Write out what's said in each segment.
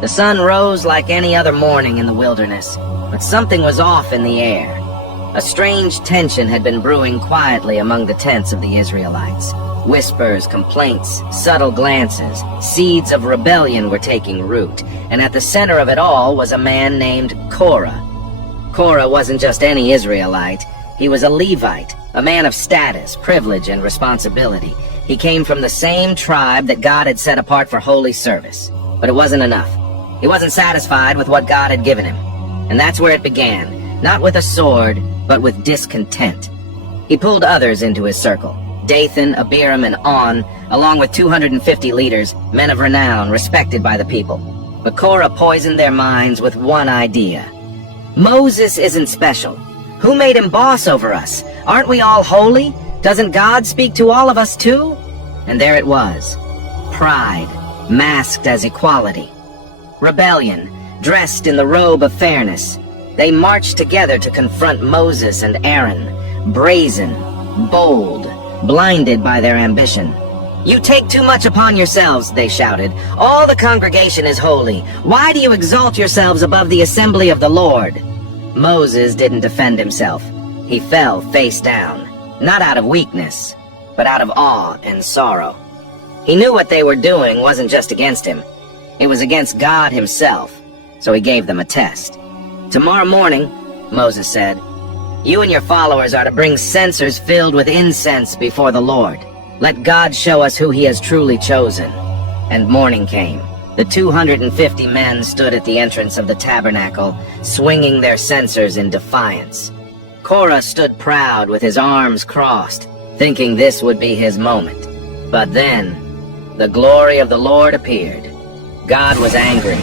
The sun rose like any other morning in the wilderness, but something was off in the air. A strange tension had been brewing quietly among the tents of the Israelites. Whispers, complaints, subtle glances, seeds of rebellion were taking root, and at the center of it all was a man named Korah. Korah wasn't just any Israelite. He was a Levite, a man of status, privilege, and responsibility. He came from the same tribe that God had set apart for holy service. But it wasn't enough. He wasn't satisfied with what God had given him. And that's where it began, not with a sword, but with discontent. He pulled others into his circle, Dathan, Abiram, and On, along with 250 leaders, men of renown, respected by the people. But Korah poisoned their minds with one idea. Moses isn't special. Who made him boss over us? Aren't we all holy? Doesn't God speak to all of us too? And there it was. Pride, masked as equality. Rebellion, dressed in the robe of fairness. They marched together to confront Moses and Aaron, brazen, bold, blinded by their ambition. "You take too much upon yourselves," they shouted. "All the congregation is holy. Why do you exalt yourselves above the assembly of the Lord?" Moses didn't defend himself. He fell face down, not out of weakness, but out of awe and sorrow. He knew what they were doing wasn't just against him. It was against God himself, so he gave them a test. "Tomorrow morning," Moses said, "you and your followers are to bring censers filled with incense before the Lord. Let God show us who he has truly chosen." And morning came. The 250 men stood at the entrance of the tabernacle, swinging their censers in defiance. Korah stood proud with his arms crossed, thinking this would be his moment. But then, the glory of the Lord appeared. God was angry.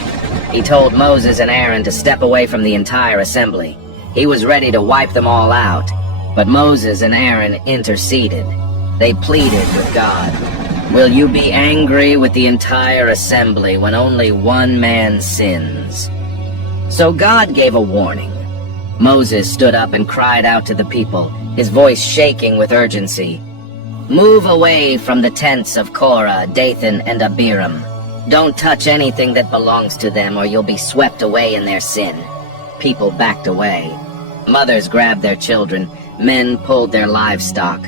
He told Moses and Aaron to step away from the entire assembly. He was ready to wipe them all out. But Moses and Aaron interceded. They pleaded with God. "Will you be angry with the entire assembly when only one man sins?" So God gave a warning. Moses stood up and cried out to the people, his voice shaking with urgency. "Move away from the tents of Korah, Dathan, and Abiram. Don't touch anything that belongs to them, or you'll be swept away in their sin." People backed away. Mothers grabbed their children. Men pulled their livestock.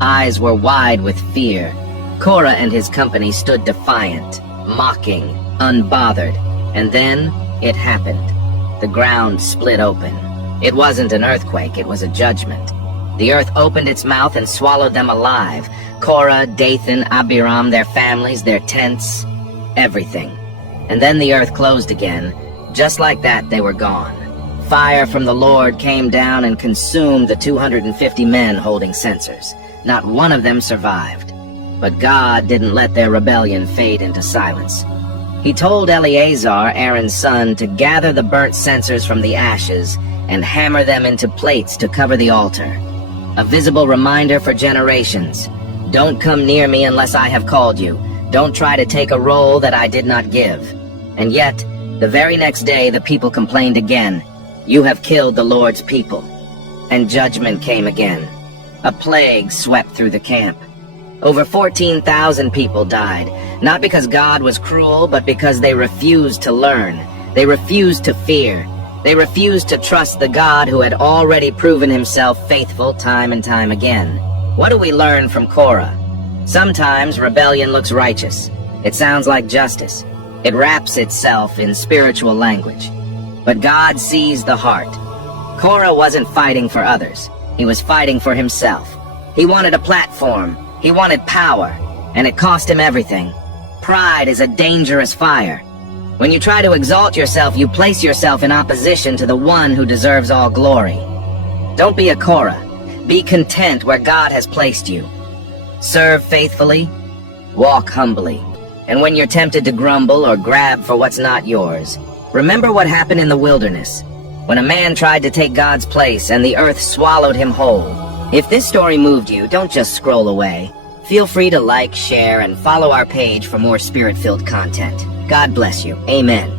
Eyes were wide with fear. Korah and his company stood defiant, mocking, unbothered. And then it happened. The ground split open. It wasn't an earthquake, it was a judgment. The earth opened its mouth and swallowed them alive. Korah, Dathan, Abiram, their families, their tents, everything. And then the earth closed again. Just like that, they were gone. Fire from the Lord came down and consumed the 250 men holding censers. Not one of them survived. But God didn't let their rebellion fade into silence. He told Eleazar, Aaron's son, to gather the burnt censers from the ashes and hammer them into plates to cover the altar. A visible reminder for generations. Don't come near me unless I have called you. Don't try to take a role that I did not give. And yet, the very next day the people complained again. You have killed the Lord's people. And judgment came again. A plague swept through the camp. Over 14,000 people died, not because God was cruel, but because they refused to learn. They refused to fear. They refused to trust the God who had already proven himself faithful time and time again. What do we learn from Korah? Sometimes rebellion looks righteous. It sounds like justice. It wraps itself in spiritual language. But God sees the heart. Korah wasn't fighting for others. He was fighting for himself. He wanted a platform. He wanted power. And it cost him everything. Pride is a dangerous fire. When you try to exalt yourself, you place yourself in opposition to the one who deserves all glory. Don't be a Korah. Be content where God has placed you. Serve faithfully. Walk humbly. And when you're tempted to grumble or grab for what's not yours, remember what happened in the wilderness, when a man tried to take God's place and the earth swallowed him whole. If this story moved you, don't just scroll away. Feel free to like, share, and follow our page for more spirit-filled content. God bless you. Amen.